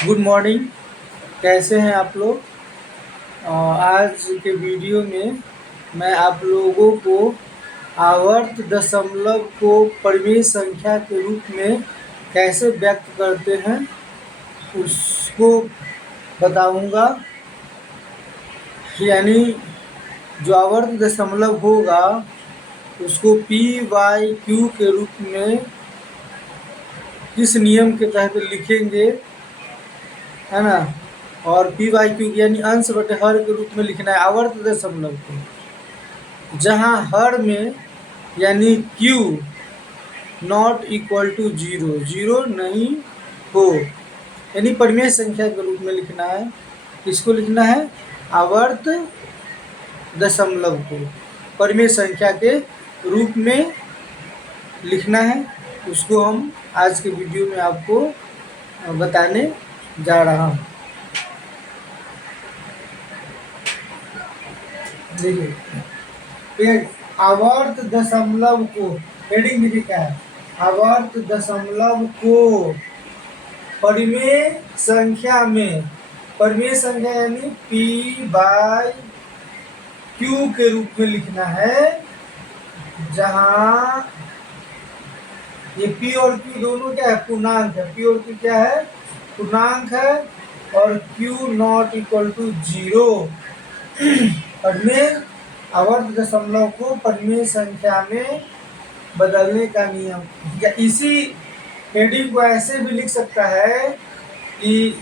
Good morning. कैसे हैं आप लोग? आज के वीडियो में मैं आप लोगों को आवर्त दशमलव को परिमेय संख्या के रूप में कैसे व्यक्त करते हैं उसको बताऊंगा। यानी जो आवर्त दशमलव होगा उसको p/q के रूप में किस नियम के तहत लिखेंगे, है ना। और p/q यानी अंश बटे हर के रूप में लिखना है आवर्त दशमलव को, जहाँ हर में यानी q not equal to zero, zero नहीं हो, यानी परिमेय संख्या के रूप में लिखना है। किसको लिखना है? आवर्त दशमलव को परिमेय संख्या के रूप में लिखना है। उसको हम आज के वीडियो में आपको बताने जा रहा हूँ। देखिए, आवर्त दशमलव को हेडिंग भी लिखा है, आवर्त दशमलव को परिमेय संख्या में, परिमेय संख्या यानी p/q के रूप में लिखना है, जहां ये p और q दोनों क्या है? पूर्णांक है। p और q क्या है? पूर्णांक है। और q not equal to zero. परिमेय आवर्त दशमलव को परिमेय संख्या में बदलने का नियम, या इसी हेडिंग को ऐसे भी लिख सकता है कि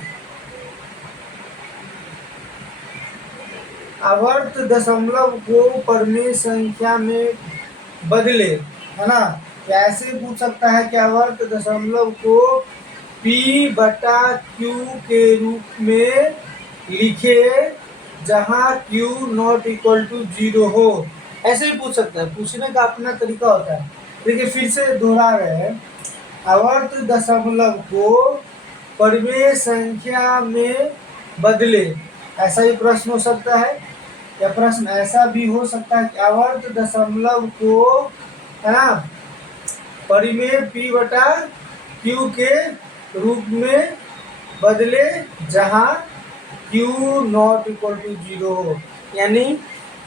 आवर्त दशमलव को परिमेय संख्या में बदले, है ना। ऐसे पूछ सकता है कि आवर्त दशमलव को p/q के रूप में लिखे, जहां q not equal to zero हो। ऐसे ही पूछ सकता है, पूछने का अपना तरीका होता है। देखिए, फिर से दोहरा रहे हैं, आवर्त दशमलव को परिमेय संख्या में बदले, ऐसा ही प्रश्न हो सकता है। या प्रश्न ऐसा भी हो सकता है कि आवर्त दशमलव को, है ना, परिमेय p/q के रूप में बदले, जहां q not equal to zero हो। यानी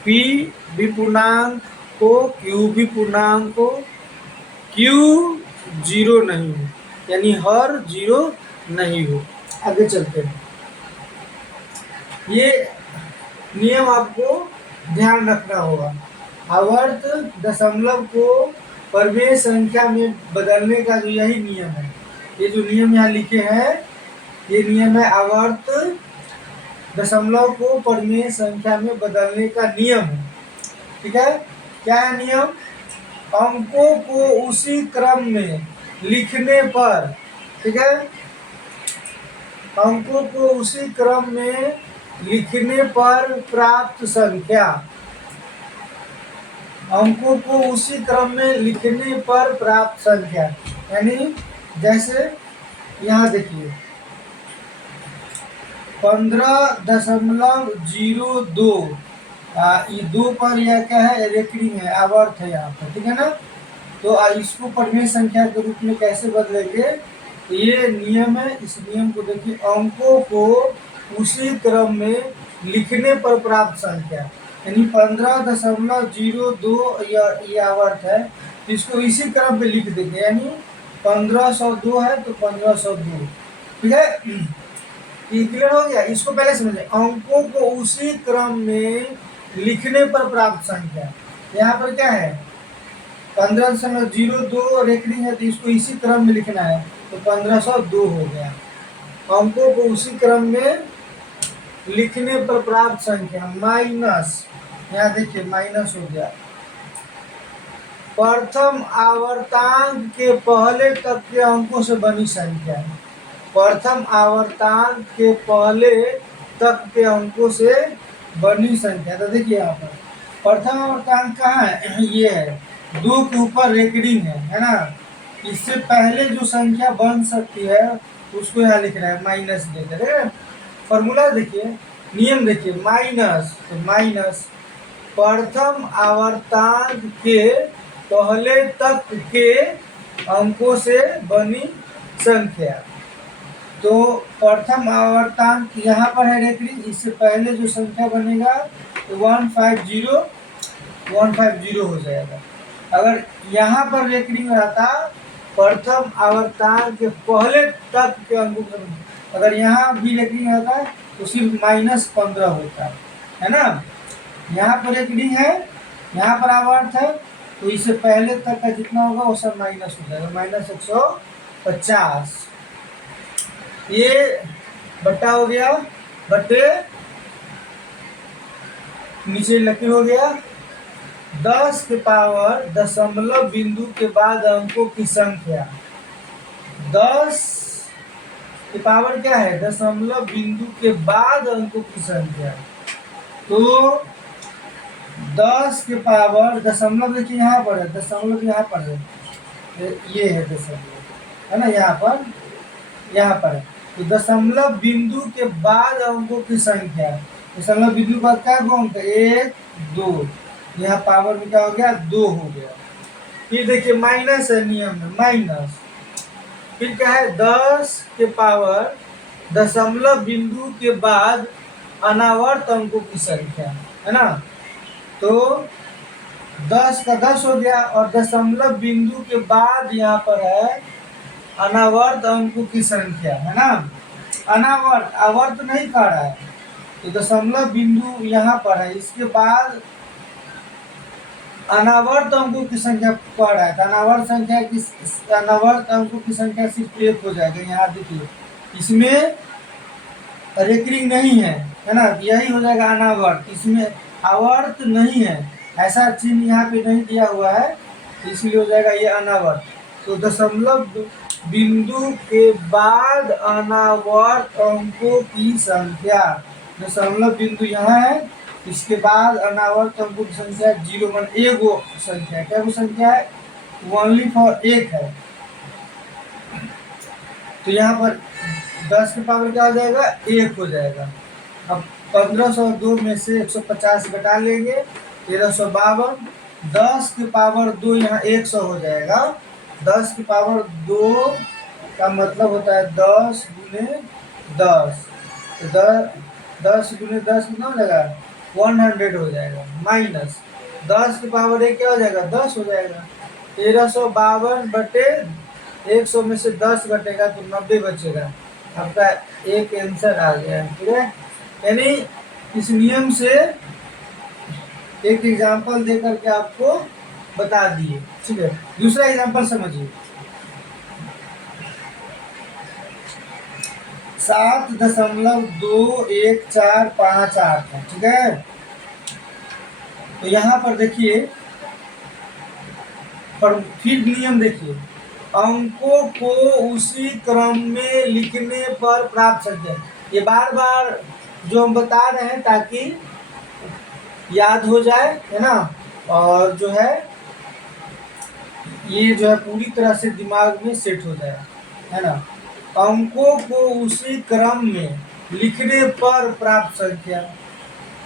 p भी पूर्णांक हो, q भी पूर्णांक हो, q जीरो नहीं हो, यानी हर जीरो नहीं हो। आगे चलते हैं। ये नियम आपको ध्यान रखना होगा। आवर्त दशमलव को परिमेय संख्या में बदलने का जो यही नियम है, ये जो नियम यहाँ लिखे हैं, ये नियम है आवर्त दशमलव को परिमेय संख्या में बदलने का नियम है। ठीक है, क्या है नियम? अंकों को उसी क्रम में लिखने पर, ठीक है, अंकों को उसी क्रम में लिखने पर प्राप्त संख्या, अंकों को उसी क्रम में लिखने पर प्राप्त संख्या, यानी जैसे यहाँ देखिए 15.02, ये 2 पर यह क्या है? रेकरिंग है, आवर्त है यहाँ पर, ठीक है ना। तो इसको परिमेय संख्या के रूप में कैसे बदलेंगे? ये नियम है। इस नियम को देखिए, अंकों को उसी क्रम में लिखने पर प्राप्त संख्या, यानी 15.02 ये आवर्त है, तो इसको इसी क्रम में लिख देंगे। यानी 1502 है तो 1502, ठीक है। क्लियर हो गया? इसको पहले समझे, अंकों को उसी क्रम में लिखने पर प्राप्त संख्या। यहाँ पर क्या है? 15.02 रेकरिंग है, तो इसको इसी क्रम में लिखना है, तो 1502 हो गया। अंकों को उसी क्रम में लिखने पर प्राप्त संख्या माइनस, यहाँ देखिए माइनस हो गया, प्रथम आवर्तांक के पहले तक के अंकों से बनी संख्या। प्रथम आवर्तांक के पहले तक के अंकों से बनी संख्या। तो देखिए यहाँ पर प्रथम आवर्तांक कहाँ है? ये है, 2 के ऊपर रेकरिंग है ना। इससे पहले जो संख्या बन सकती है उसको यहाँ लिखना है माइनस देकर। फॉर्मूला देखिए, नियम देखिए, माइनस, तो माइनस प्रथम आवर्तांक के पहले तक के अंकों से बनी संख्या। तो प्रथम आवर्तांक यहाँ पर है रेकरिंग, इससे पहले जो संख्या बनेगा तो 150 हो जाएगा। अगर यहाँ पर रेकरिंग रहता प्रथम आवर्तांक के पहले तक के अंकों का, अगर यहाँ भी रेकरिंग रहता तो सिर्फ -15 होता है ना। यहाँ पर रेकरिंग है, यहाँ पर आवर्त है, तो इससे पहले तक का जितना होगा वो सब माइनस हो जाएगा, -150। ये बट्टा हो गया, बट्टे नीचे लकीर हो गया। 10 के पावर दशमलव बिंदु के बाद अंकों की संख्या। 10 की पावर क्या है? दशमलव बिंदु के बाद अंकों की संख्या। तो 10 के पावर दशमलव, देखिए यहाँ पर है दशमलव, यहाँ पर है, ये है दशमलव, है ना, यहाँ पर है। तो दशमलव बिंदु के बाद अंकों की संख्या, दशमलव बिंदु के बाद क्या अंक है? 1 2, यहाँ पावर में क्या हो गया? 2 हो गया। फिर देखिए माइनस है नियम में, माइनस, फिर क्या है? 10 के पावर दशमलव बिंदु के बाद अनावर्त अंकों की संख्या, है ना। तो 10 का 10 हो गया, और दशमलव बिंदु के बाद यहाँ पर है अनावर्त अंकों की संख्या, है ना। अनावर्त, आवर्त नहीं कह रहा है, तो दशमलव बिंदु यहाँ पर है, इसके बाद अनावर्त अंकों की संख्या पढ़ रहा है। तो अनावर्त अंकों की संख्या सिर्फ 1 हो जाएगा। यहाँ देखिए इसमें रेकरिंग नहीं है ना, यही हो जाएगा अनावर्त, इसमें आवर्त नहीं है, ऐसा चिन्ह यहाँ पे नहीं दिया हुआ है, इसलिए हो जाएगा ये अनावर्त। तो दशमलव बिंदु के बाद अनावर्त अंकों की संख्या, दशमलव बिंदु यहाँ है, इसके बाद अनावर्त अंकों की संख्या 0 एगो संख्या, क्या वो संख्या है? ओनली फॉर 1 है। तो यहाँ पर 10 के पावर क्या हो जाएगा? 1 हो जाएगा। अब 1502 में से 150 घटा लेंगे, 1352, 10 के पावर 2 यहाँ 100 हो जाएगा। 10 की पावर 2 का मतलब होता है 10 गुने 10, तो 10 गुने 10 कितना हो जाएगा? 100 हो जाएगा, माइनस 10 की पावर 1 क्या हो जाएगा? 10 हो जाएगा। 1352 बटे 100 में से 10 घटेगा तो 90 बचेगा। आपका एक आंसर आ गया, ठीक है। यानी इस नियम से एक एग्जांपल दे करके आपको बता दिए, ठीक है। दूसरा एग्जांपल समझिए, 7.21458 है, ठीक है। तो यहाँ पर देखिए, पर फिर नियम देखिए, अंकों को उसी क्रम में लिखने पर प्राप्त संख्या। ये बार बार जो हम बता रहे हैं ताकि याद हो जाए, है ना, और जो है ये जो है पूरी तरह से दिमाग में सेट हो जाए, है ना। अंकों को उसी क्रम में लिखने पर प्राप्त संख्या।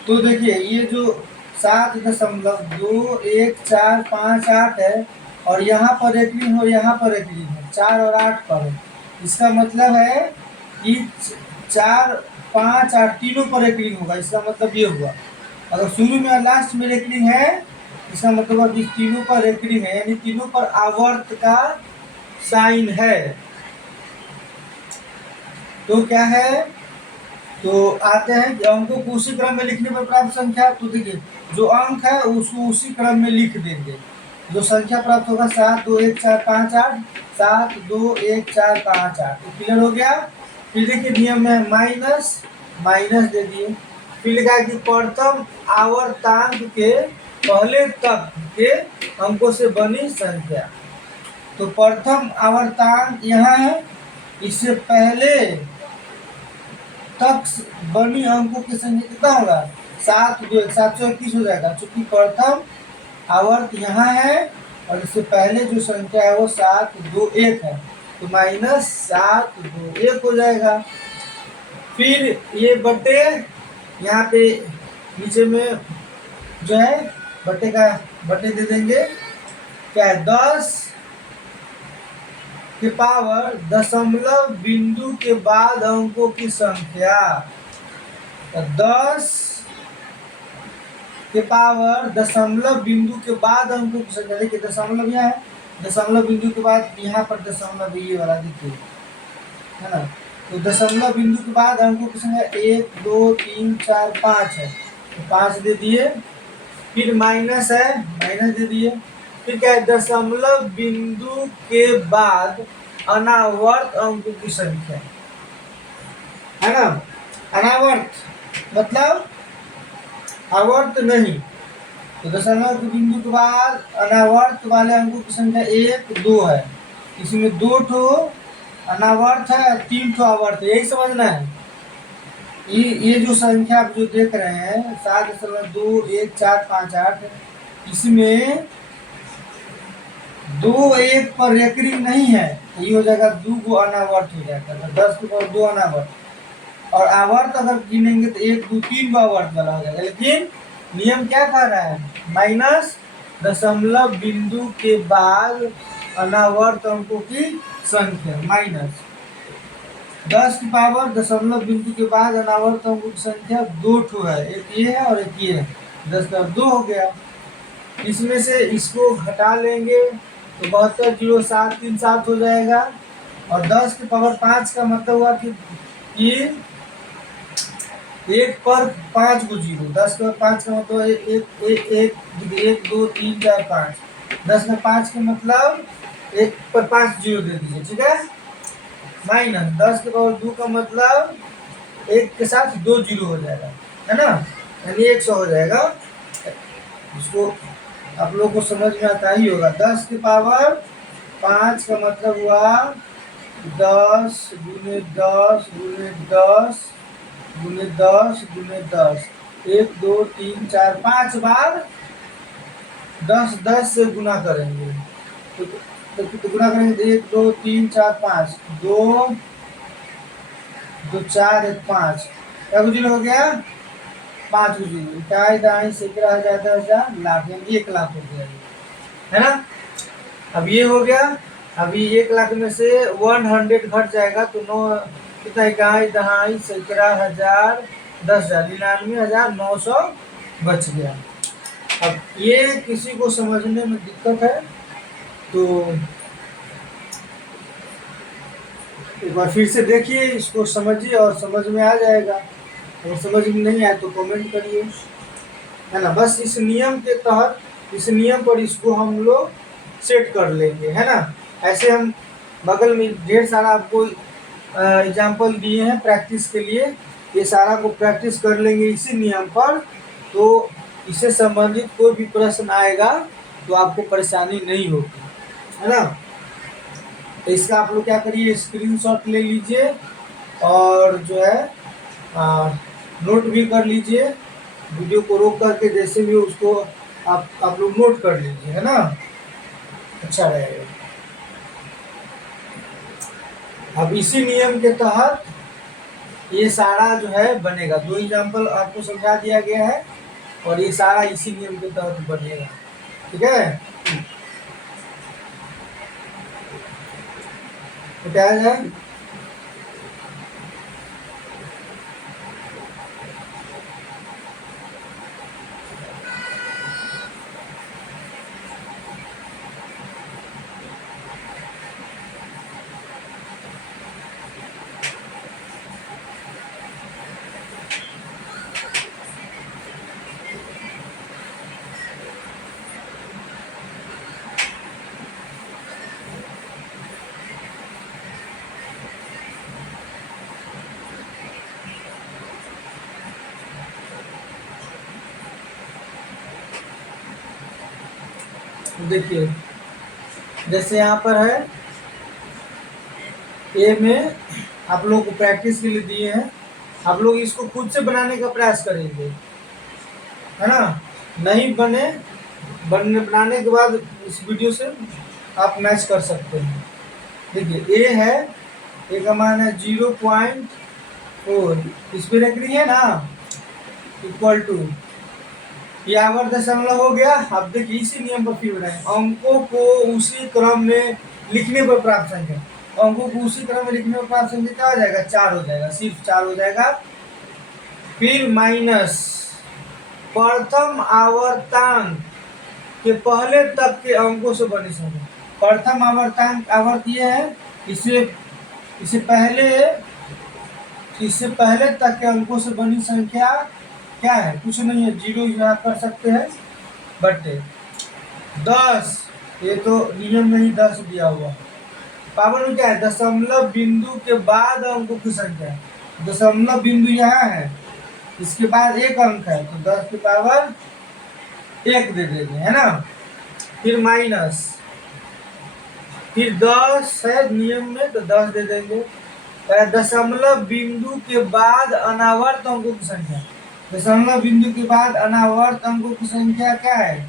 तो देखिए ये जो 7.2148 है, और यहाँ पर रेकरिंग हो, यहाँ पर रेकरिंग है, 4 और 8 पर है। इसका मतलब है कि 4 5 8 तीनों पर रेकरिंग होगा। इसका मतलब ये हुआ, अगर शुरू में और लास्ट में रेकरिंग है, इसका मतलब कि तीनों पर रेकरिंग है, यानी तीनों पर आवर्त का साइन है। तो क्या है? तो आते हैं कि अंकों को उसी क्रम में लिखने पर प्राप्त संख्या। तो देखिए जो अंक है उसको उसी क्रम में लिख देंगे, जो संख्या प्राप्त होगा 72145 72145। तो क्लियर हो गया। फिर देखिए नियम में माइनस माइनस दे दिए, फिर लिखा कि प्रथम आवर्तांक के पहले तक के अंकों से बनी संख्या। तो प्रथम आवर्तांक यहाँ है, इससे पहले तक बनी अंकों की संख्या कितना होगा? 721 हो जाएगा, चूंकि प्रथम आवर्त यहाँ है और इससे पहले जो संख्या है वो 721 है, तो -721 हो जाएगा। फिर ये बटे यहाँ पे नीचे में जो है बटे दे देंगे, क्या है? 10 के पावर दशमलव बिंदु के बाद अंकों की संख्या। 10 के पावर दशमलव बिंदु के बाद अंकों की संख्या। देखिए दशमलव यहाँ है, दशमलव बिंदु के बाद यहाँ पर दशमलव ये वाला देखिए, है ना। तो दशमलव बिंदु के बाद अंकों की संख्या 1 2 3 4 5 है, तो 5 दे दिए। फिर माइनस है, माइनस दे दिए। फिर क्या है, दशमलव बिंदु के बाद अनावर्त अंकों की संख्या, है ना। अनावर्त मतलब आवर्त नहीं, तो दशमलव बिंदु के बाद अनावर्त वाले अंकों की संख्या 1 2 है। इसमें 2 ठो अनावर्त है और 3 ठो आवर्त है, यही समझना है। ये जो संख्या आप जो देख रहे हैं 7.2 1 4 5 8, इसमें 2 1 पर रेकरिंग नहीं है, तो ये हो जाएगा 2 को अनावर्त हो जाएगा, तो 10 के पावर 2 अनावर्त। और आवर्त अगर गिनेंगे तो 1 2 3 को आवर्त वाला हो जाएगा। लेकिन नियम क्या कह रहा है, माइनस दशमलव बिंदु के बाद अनावर्त अंकों की संख्या, माइनस 10 की पावर दशमलव बिंदु के बाद अनावर्त अंकों की संख्या 2 ठो है, एक ये है और एक ये है, 10 का 2 हो गया। इसमें से इसको घटा लेंगे तो 72 0 7 3 7 हो जाएगा। और 10 की पावर 5 का मतलब हुआ कि 1 पर 5 को 0, 10 का 5 का मतलब 1 2 3 4 5, 10 में 5 का मतलब 1 पर 5 0 दे दीजिए, ठीक है। माइनस 10 के पावर 2 का मतलब 1 के साथ 2 0 हो जाएगा, है ना, यानी 100 हो जाएगा। इसको आप लोग को समझ में आता ही होगा। 10 की पावर 5 का मतलब हुआ 10 गुने 10 गुने 10 गुने 10 गुने 10, 1 2 3 4 5 बार 10 10 से गुना करेंगे, तो गुना करेंगे 1 2 3 4 5, 2 2 4 1 5, क्या कुछ हो गया, 5 इकाई दाई सैकड़ा हजार 10,000 लाख, यानी 1 लाख हो गया, है ना। अब ये हो गया। अभी 1 लाख में से 100 घट जाएगा तो 9 कितना, इकाई दहाई सैकड़ा हजार 10,000, 99,900 बच गया। अब ये किसी को समझने में दिक्कत है तो एक बार फिर से देखिए, इसको समझिए और समझ में आ जाएगा। अगर समझ में नहीं आए तो कमेंट करिए, है ना। बस इस नियम के तहत, इस नियम पर इसको हम लोग सेट कर लेंगे, है ना। ऐसे हम बगल में ढेर सारा आपको एग्जाम्पल दिए हैं प्रैक्टिस के लिए, ये सारा को प्रैक्टिस कर लेंगे इसी नियम पर, तो इससे संबंधित कोई भी प्रश्न आएगा तो आपको परेशानी नहीं होगी, है ना। तो इसका आप लोग क्या करिए, स्क्रीनशॉट ले लीजिए और जो है नोट भी कर लीजिए, वीडियो को रोक करके जैसे भी उसको आप लोग नोट कर लीजिए, है ना, अच्छा रहेगा। अब इसी नियम के तहत ये सारा जो है बनेगा, 2 एग्जाम्पल आपको समझा दिया गया है और ये सारा इसी नियम के तहत बनेगा, ठीक है। तो क्या है, देखिए जैसे यहाँ पर है ए में आप लोग को प्रैक्टिस के लिए दिए हैं, आप लोग इसको खुद से बनाने का प्रयास करेंगे, है ना। नहीं बनाने के बाद इस वीडियो से आप मैच कर सकते हैं। देखिए ए है, ए का मान है 0.4, इस पर रख रही है ना, इक्वल टू, ये आवर्त दशमलव हो गया। अब देखिए इसी नियम पर फिर बनाए, अंकों को उसी क्रम में लिखने पर प्राप्त संख्या, अंकों को उसी क्रम में लिखने पर प्राप्त संख्या क्या हो जाएगा, 4 हो जाएगा, सिर्फ 4 हो जाएगा। फिर माइनस प्रथम आवर्तांक के पहले तक के अंकों से बनी संख्या। प्रथम आवर्तांक आवर्त ये है, इससे पहले तक के अंकों से बनी संख्या क्या है, कुछ नहीं है, 0 यहाँ कर सकते हैं, बटे 10, ये तो नियम में ही 10 दिया हुआ। पावर में क्या है, दशमलव बिंदु के बाद अंकों की संख्या, दशमलव बिंदु यहाँ है, इसके बाद एक अंक है, तो 10 की पावर 1 दे देंगे, है ना। फिर माइनस, फिर 10 है नियम में, तो 10 दे देंगे। दशमलव बिंदु के बाद अनावर्त अंकों की संख्या, दशमलव बिंदु के बाद अनावर्त अंकों की संख्या क्या है,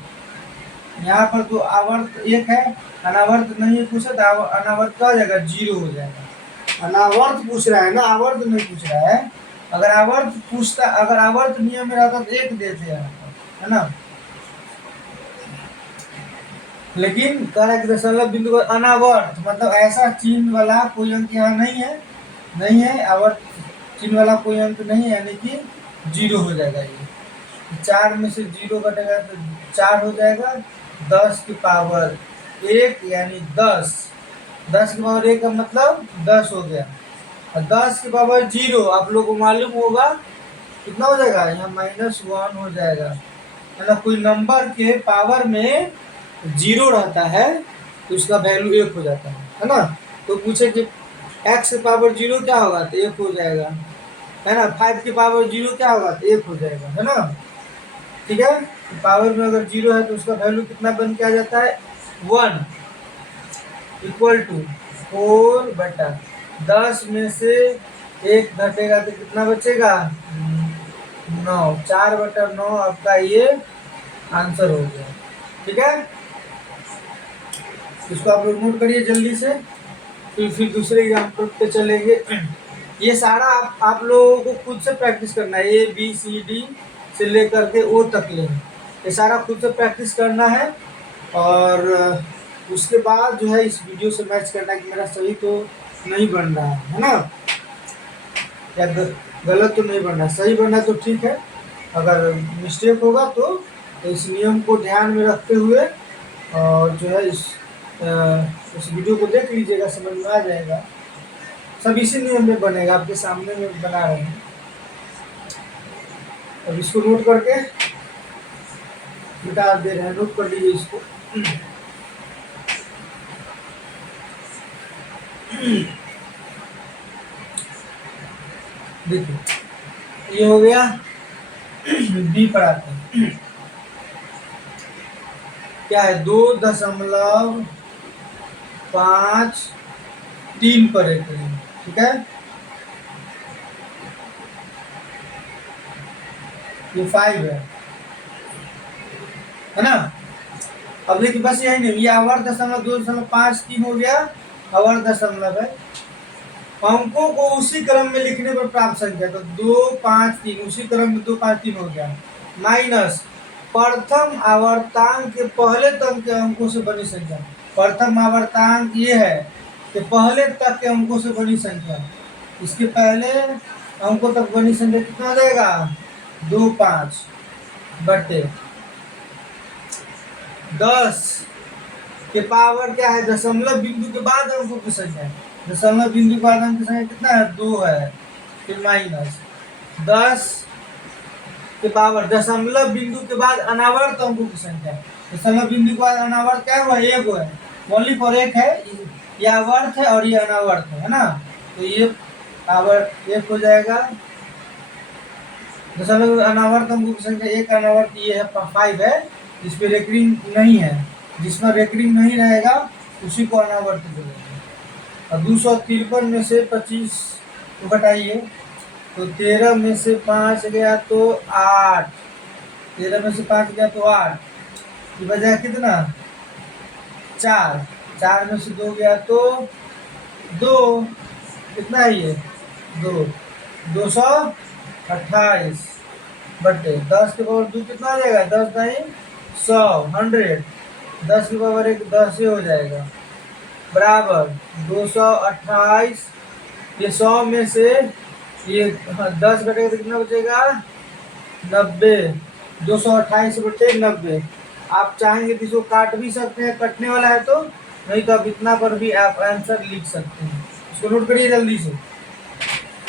यहाँ पर तो आवर्त 1 है, अनावर्त नहीं पूछा तो अनावर्त क्या हो जाएगा, 0 हो जाएगा। अनावर्त पूछ रहा है ना, आवर्त नहीं पूछ रहा है। अगर आवर्त नियम में रहता तो 1 देते हैं, है ना, लेकिन कह रहा है कि दशमलव बिंदु का अनावर्त मतलब ऐसा चिन्ह वाला कोई अंक यहाँ नहीं है, आवर्त चिन्ह वाला कोई अंक नहीं है, यानी कि 0 हो जाएगा। ये 4 में से 0 कटेगा तो 4 हो जाएगा। 10 की पावर 1 यानी 10, 10 की पावर 1 का मतलब 10 हो गया, और 10 की पावर 0 आप लोग को मालूम होगा कितना हो जाएगा, यहाँ -1 हो जाएगा। मतलब कोई नंबर के पावर में 0 रहता है तो उसका वैल्यू 1 हो जाता है ना। तो पूछे कि x की पावर 0 क्या होगा, तो 1 हो जाएगा, है ना। 5 की पावर 0 क्या होगा, तो 1 हो जाएगा, है ना। ठीक है, तो पावर में अगर 0 है तो उसका वैल्यू कितना बन के आ जाता है, 1 इक्वल टू 4/10 में से 1 घटेगा तो कितना बचेगा, 9, 4/9 आपका ये आंसर हो गया। ठीक है, इसको आप लोग नोट करिए जल्दी से, फिर दूसरे एग्जाम्पल पे चलेंगे। ये सारा आप लोगों को खुद से प्रैक्टिस करना है, ABCD से लेकर के O तक ले, ये सारा खुद से प्रैक्टिस करना है। और उसके बाद जो है इस वीडियो से मैच करना है कि मेरा सही तो नहीं बन रहा है ना, या गलत तो नहीं बन रहा, सही बनना तो ठीक है, अगर मिस्टेक होगा तो इस नियम को ध्यान में रखते हुए और जो है इस वीडियो को देख लीजिएगा, समझ में आ जाएगा। सब इसी नियम में बनेगा, आपके सामने में बना रहे हैं। अब इसको नोट करके मिटा दे रहे हैं, नोट कर लीजिए इसको। देखिए ये हो गया, बी पर आते हैं, क्या है, 2.53 पर एक, ठीक है, ये 5 है ना। अब देखिए बस यही नहीं, ये आवर्त दशमलव 2.53 हो गया, आवर्त दशमलव है। अंकों को उसी क्रम में लिखने पर प्राप्त संख्या, तो 253 उसी क्रम में 253 हो गया, माइनस प्रथम आवर्तांक के पहले तक के अंकों से बनी संख्या। प्रथम आवर्तांक ये है कि पहले तक के अंकों से बनी संख्या, इसके पहले अंकों तक बनी संख्या कितना हो जाएगा, 25 बटे 10 के पावर क्या है, दशमलव बिंदु के बाद अंकों की संख्या, दशमलव बिंदु के बाद अंक की संख्या कितना है, 2 है। फिर माइनस 10 के पावर दशमलव बिंदु के बाद अनावर्त अंकों की संख्या, दशमलव बिंदु के बाद अनावर्त क्या हुआ, 1 है, ओनली फॉर 1 है, यह आवर्त है और ये अनावर्त है ना, तो ये आवर्त 1 हो जाएगा। दशमलव अनावर्त अंकों की संख्या 1, अनावर्त ये है 5 है, जिस पे रेकरिंग नहीं है, जिसमें रेकरिंग नहीं रहेगा उसी को अनावर्त बोलेंगे। और 253 में से 25 को घटाइए, तो 13 में से 5 गया तो 8, 13 में से 5 गया तो 8, ये बचा कितना, 4, 4 में से 2 गया तो 2, कितना है ये, 2, 228 बटे 10 के पावर 2 कितना हो जाएगा, 10 नहीं 100, 100, 10 की पावर 1 10 ही हो जाएगा, बराबर 228, ये 100 में से ये 10 घटेगा तो कितना बचेगा 90, 228/90। आप चाहेंगे तो इसको काट भी सकते हैं, कटने वाला है तो, नहीं तो आप इतना पर भी आप आंसर लिख सकते हैं। इसको नोट करिए जल्दी से।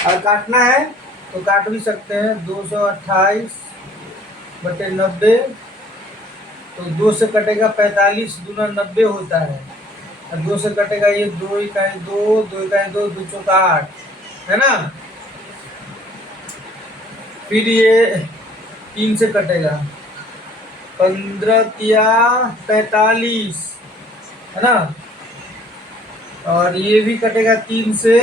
और काटना है तो काट भी सकते हैं, 228/90, तो 2 से कटेगा 45, दूना 90 होता है, और 2 से कटेगा ये 2 इकाई 2, 2 इकाई 2, 2 चौका 8, है ना। फिर ये 3 से कटेगा, 15 तिया 45, है ना। और ये भी कटेगा 3 से,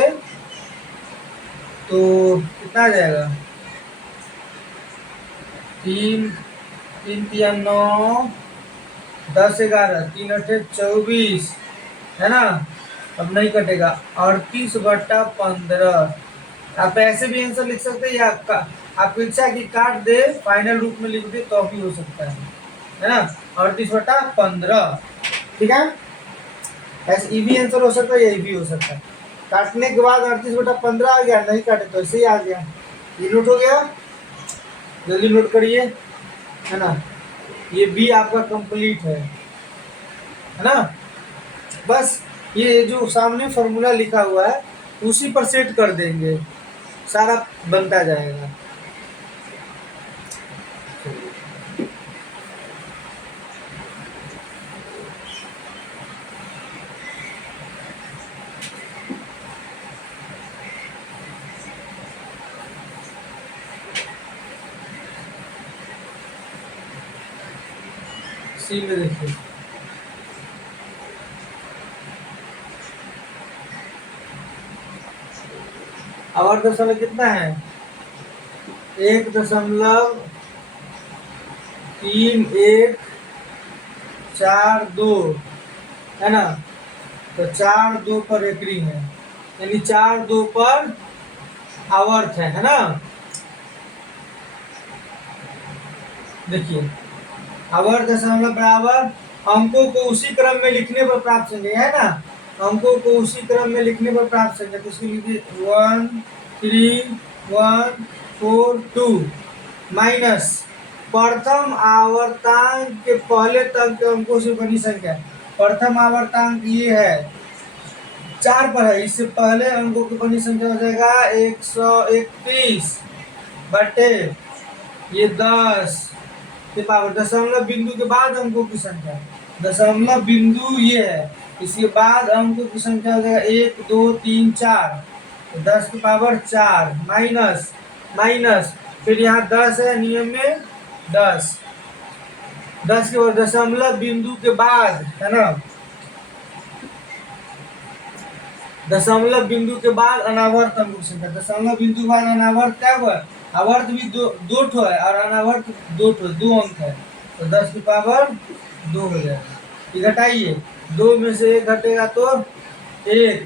तो कितना आ जाएगा, 3 3 तिया 9, 10 11, 3 8 24, है ना। अब नहीं कटेगा, 38/15। आप ऐसे भी आंसर लिख सकते हैं, या आपकी इच्छा की काट दे फाइनल रूप में लिख दे तो भी हो सकता है ना। 38/15, ठीक है। ऐसे ये भी आंसर हो सकता है, यही भी हो सकता है। काटने के बाद 38/15 आ गया, नहीं काटे तो ऐसे ही आ गया। ये नोट हो गया, जल्दी नोट करिए, है ना। ये भी आपका कंप्लीट है ना। बस ये जो सामने फॉर्मूला लिखा हुआ है उसी पर सेट कर देंगे, सारा बनता जाएगा। सी में देखिए, और दशमलव कितना है, 1.3142, है ना। तो 4 2 पर एकरी है, यानी 4 2 पर आवर्त है ना। देखिए, आवर्त दशमलव बराबर अंकों को उसी क्रम में लिखने पर प्राप्त संख्या, है ना। अंकों को उसी क्रम में लिखने पर प्राप्त संख्या, तो इसके लिए 1 3 1 4 2 माइनस प्रथम आवर्तांक के पहले तक के अंकों से बनी संख्या। प्रथम आवर्तांक ये है 4 पर है, इससे पहले अंकों की बनी संख्या हो जाएगा 131 बटे ये 10 के पावर, दशमलव बिंदु के बाद अंकों की संख्या, दशमलव बिंदु ये है, इसके बाद अंकों की संख्या हो जाएगा 1 2 3 4, तो 10 की पावर 4 माइनस माइनस, फिर यहाँ 10 है नियम में, 10 के बाद दशमलव बिंदु के बाद, है ना, दशमलव बिंदु के बाद अनावर्त अंकों की संख्या, दशमलव बिंदु के बाद अनावर्त क्या हुआ, आवर्त भी दो ठो है और अनावर्त दो ठो, 2 अंक है, तो 10 की पावर 2 हो जाएगा। ये घटाइए, 2 में से 1 घटेगा तो 1,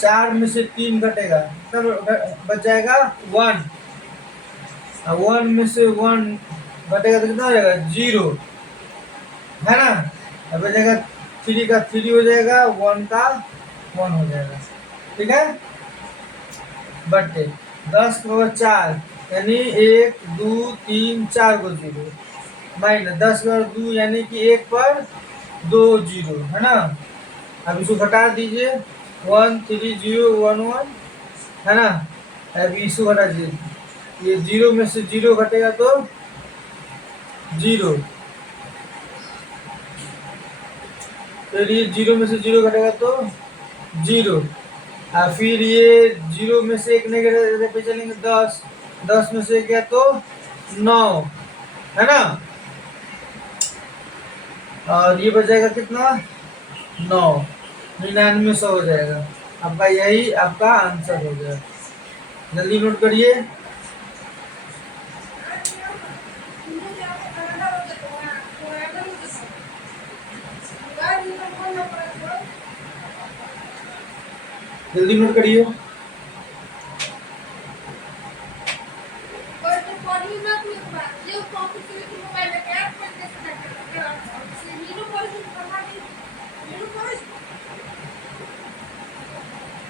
4 में से 3 घटेगा, कितना बच जाएगा 1, और 1 में से 1 घटेगा तो कितना हो जाएगा 0, है ना। अब बचेगा 3 का 3 हो जाएगा, 1 का 1 हो जाएगा, ठीक है। बटे 10 के पावर 4, यानी 1 2 3 4 को 0, माइनस 10 के पावर 2, यानी कि 1 पर 2 0, है ना। अब इसको घटा दीजिए, 1 3 0 1 1, है ना। अब इसको घटा दीजिए, ये 0 में से 0 घटेगा तो 0, फिर ये 0 में से 0 घटेगा तो 0, और फिर ये 0 में से 1 नहीं पे चलेंगे 10, 10 में से 1 गया तो 9, है ना। और ये बचेगा कितना 9, 99 हो जाएगा। आपका यही आपका आंसर हो गया, जल्दी नोट करिए। जल्दी नोट करिए।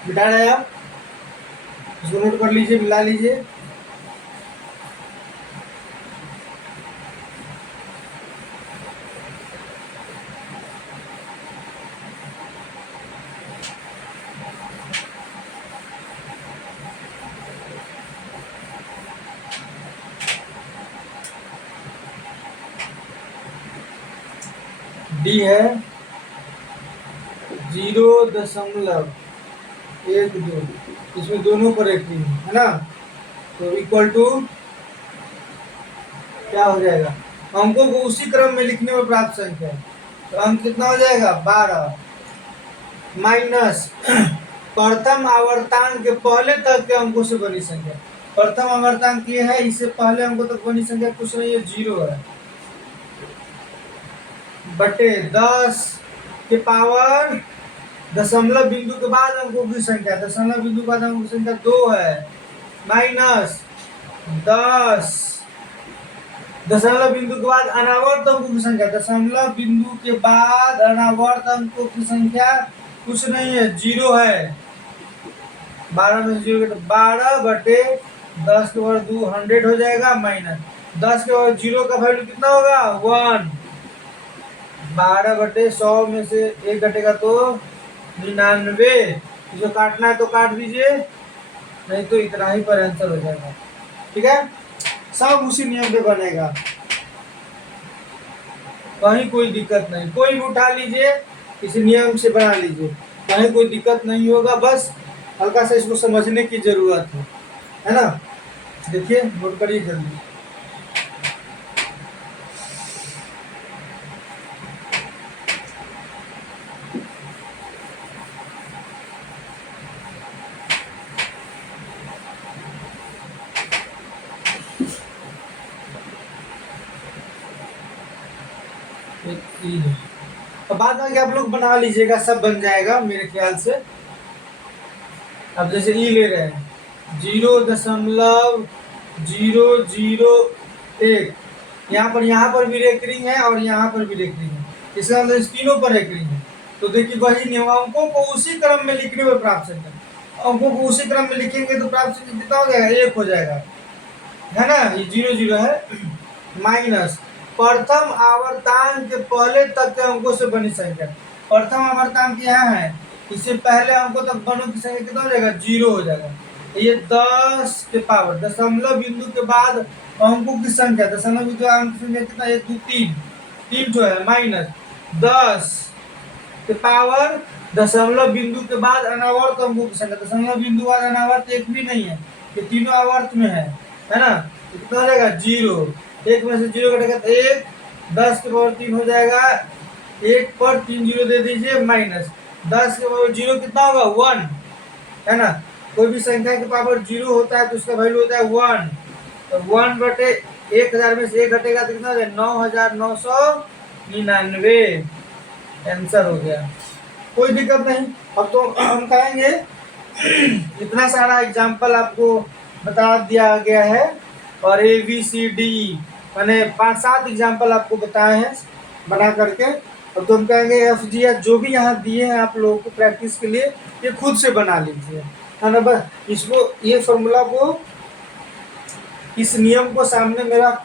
मिटा रहे हैं आप, इसको नोट कर लीजिए, मिला लीजिए। डी है 0.12, इसमें दोनों पर एक है ना, तो इक्वल टू क्या हो जाएगा, अंकों को उसी क्रम में लिखने में प्राप्त संख्या, तो अंक कितना हो जाएगा 12 माइनस प्रथम आवर्तांक के पहले तक के अंकों से बनी संख्या। प्रथम आवर्तांक ये है, इससे पहले अंकों तक बनी संख्या कुछ नहीं है, 0 है, बटे 10 के पावर दशमलव बिंदु के बाद अंकों की संख्या, दशमलव बिंदु के बाद अंकों की संख्या 2 है, माइनस 10 दशमलव बिंदु के बाद अनावर्त अंकों की संख्या, दशमलव बिंदु के बाद अनावर्त अंकों की संख्या कुछ नहीं है, 0 है, 12 में 0 तो 12 बटे 10 के बाद 2 100 हो जाएगा, माइनस 10 के बाद 0 का वैल्यू कितना होगा 1, 12 बटे 100 में से 1 घटेगा तो 99, जो काटना है तो काट दीजिए, नहीं तो इतना ही पर आंसर हो जाएगा। ठीक है, सब उसी नियम पे बनेगा, कहीं कोई दिक्कत नहीं, कोई भी उठा लीजिए इस नियम से बना लीजिए, कहीं कोई दिक्कत नहीं होगा, बस हल्का सा इसको समझने की जरूरत है ना। देखिए नोट करिए जल्दी। तो बाद में आप लोग बना लीजिएगा, सब बन जाएगा मेरे ख्याल से। अब जैसे ई ले रहे हैं 0.001, यहाँ पर भी रेकरिंग है और यहाँ पर भी रेकरिंग है, इसका मतलब इस तीनों पर रेकरिंग है। तो देखिए वही नियम, अंकों को उसी क्रम में लिखने में प्राप्त संख्या, अंकों को उसी क्रम में लिखेंगे तो प्राप्त संख्या कितना हो जाएगा 1 हो जाएगा, है ना, ये 0 है, माइनस प्रथम आवर्तांक के पहले तक के अंकों से बनी संख्या, प्रथम आवर्तांक यहाँ है, इससे पहले अंकों तक बनों की संख्या कितना हो जाएगा 0 हो जाएगा, ये 10 के पावर दशमलव बिंदु के बाद अंकों की संख्या, दशमलव बिंदु अंक की संख्या कितना 1 2 3 3 जो है, माइनस 10 के पावर दशमलव बिंदु के बाद अनावर्त अंकों की संख्या, दशमलव बिंदु बाद अनावर्त एक भी नहीं है, ये तीनों आवर्त में है ना, तो कितना हो जाएगा 0, 1 में से 0 कटेगा तो 1, 10 के पावर 3 हो जाएगा, 1 पर 3 0 दे दीजिए, माइनस 10 के पावर 0 कितना होगा 1, है ना, कोई भी संख्या के पावर 0 होता है तो उसका वैल्यू होता है 1, तो 1 बटे 1000 में से 1 घटेगा तो कितना हो जाएगा 9999, आंसर हो गया, कोई दिक्कत नहीं। अब तो हम कहेंगे इतना सारा एग्जाम्पल आपको बता दिया गया है, और ABCD मैंने 5-7 एग्जाम्पल आपको बताए हैं बना करके। अब तो हम कहेंगे FGH जो भी यहाँ दिए हैं आप लोगों को प्रैक्टिस के लिए, ये खुद से बना लीजिए, है ना, बस इसको ये फॉर्मूला को, इस नियम को सामने में रख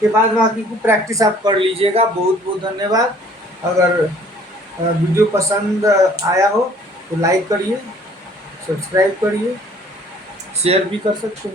के बाद बाकी को प्रैक्टिस आप कर लीजिएगा। बहुत बहुत धन्यवाद। अगर वीडियो पसंद आया हो तो लाइक करिए, सब्सक्राइब करिए, शेयर भी कर सकते हो।